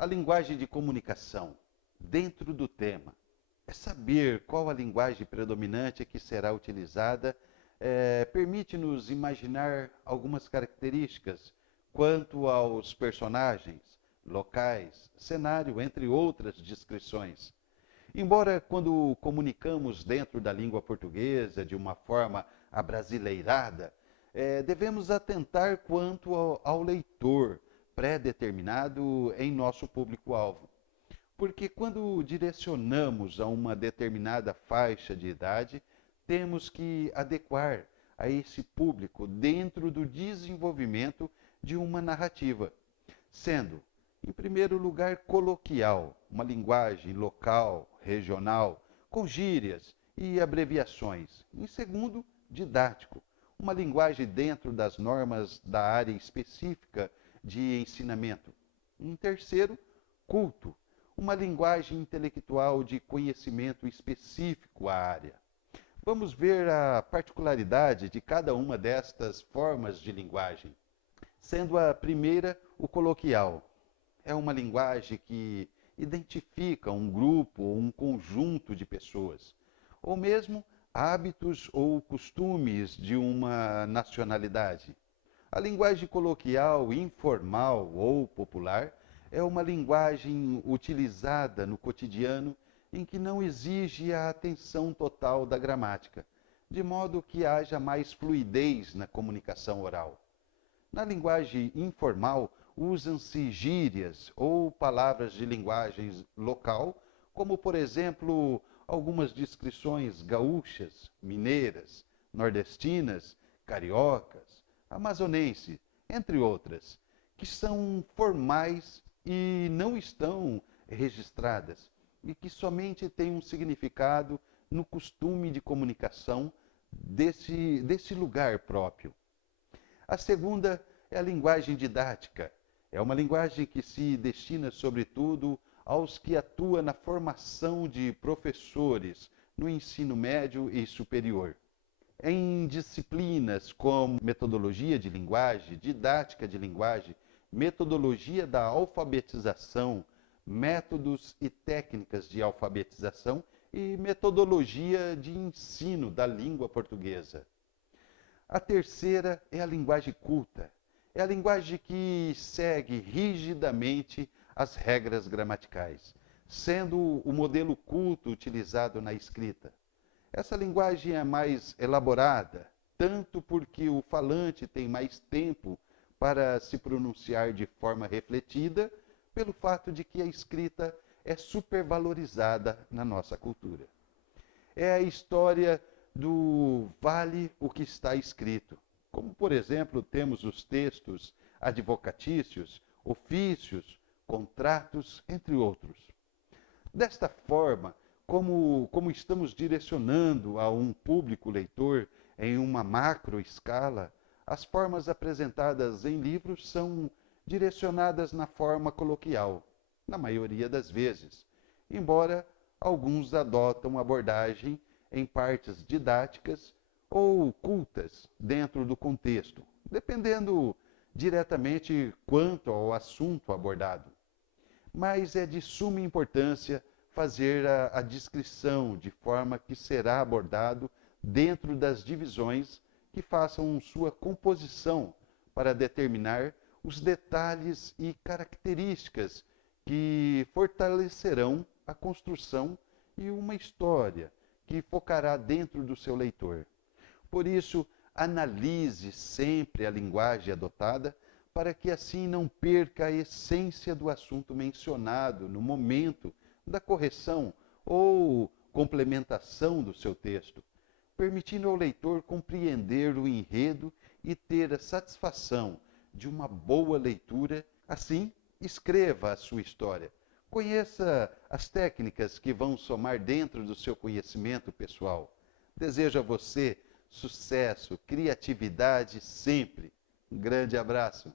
A linguagem de comunicação, dentro do tema, é saber qual a linguagem predominante que será utilizada, permite-nos imaginar algumas características quanto aos personagens, locais, cenário, entre outras descrições. Embora, quando comunicamos dentro da língua portuguesa de uma forma abrasileirada, devemos atentar quanto ao leitor pré-determinado em nosso público-alvo. Porque quando direcionamos a uma determinada faixa de idade, temos que adequar a esse público dentro do desenvolvimento de uma narrativa, sendo, em primeiro lugar, coloquial, uma linguagem local, regional, com gírias e abreviações. Em segundo, didático, uma linguagem dentro das normas da área específica de ensinamento. Em terceiro, culto, uma linguagem intelectual de conhecimento específico à área. Vamos ver a particularidade de cada uma destas formas de linguagem. Sendo a primeira, o coloquial. É uma linguagem que identifica um grupo ou um conjunto de pessoas, ou mesmo hábitos ou costumes de uma nacionalidade. A linguagem coloquial, informal ou popular é uma linguagem utilizada no cotidiano em que não exige a atenção total da gramática, de modo que haja mais fluidez na comunicação oral. Na linguagem informal, usam-se gírias ou palavras de linguagem local, como, por exemplo, algumas descrições gaúchas, mineiras, nordestinas, cariocas, amazonense, entre outras, que são formais e não estão registradas, e que somente têm um significado no costume de comunicação desse lugar próprio. A segunda é a linguagem didática. É uma linguagem que se destina, sobretudo, aos que atuam na formação de professores no ensino médio e superior. Em disciplinas como metodologia de linguagem, didática de linguagem, metodologia da alfabetização, métodos e técnicas de alfabetização e metodologia de ensino da língua portuguesa. A terceira é a linguagem culta. É a linguagem que segue rigidamente as regras gramaticais, sendo o modelo culto utilizado na escrita. Essa linguagem é mais elaborada, tanto porque o falante tem mais tempo para se pronunciar de forma refletida, pelo fato de que a escrita é supervalorizada na nossa cultura. É a história do vale o que está escrito. Como, por exemplo, temos os textos advocatícios, ofícios, contratos, entre outros. Desta forma, como estamos direcionando a um público leitor em uma macro escala, as formas apresentadas em livros são direcionadas na forma coloquial, na maioria das vezes, embora alguns adotam abordagem em partes didáticas ou cultas dentro do contexto, dependendo diretamente quanto ao assunto abordado. Mas é de suma importância fazer a descrição de forma que será abordado dentro das divisões que façam sua composição para determinar os detalhes e características que fortalecerão a construção e uma história que focará dentro do seu leitor. Por isso, analise sempre a linguagem adotada para que assim não perca a essência do assunto mencionado no momento da correção ou complementação do seu texto, permitindo ao leitor compreender o enredo e ter a satisfação de uma boa leitura. Assim, escreva a sua história. Conheça as técnicas que vão somar dentro do seu conhecimento pessoal. Desejo a você sucesso, criatividade sempre. Um grande abraço.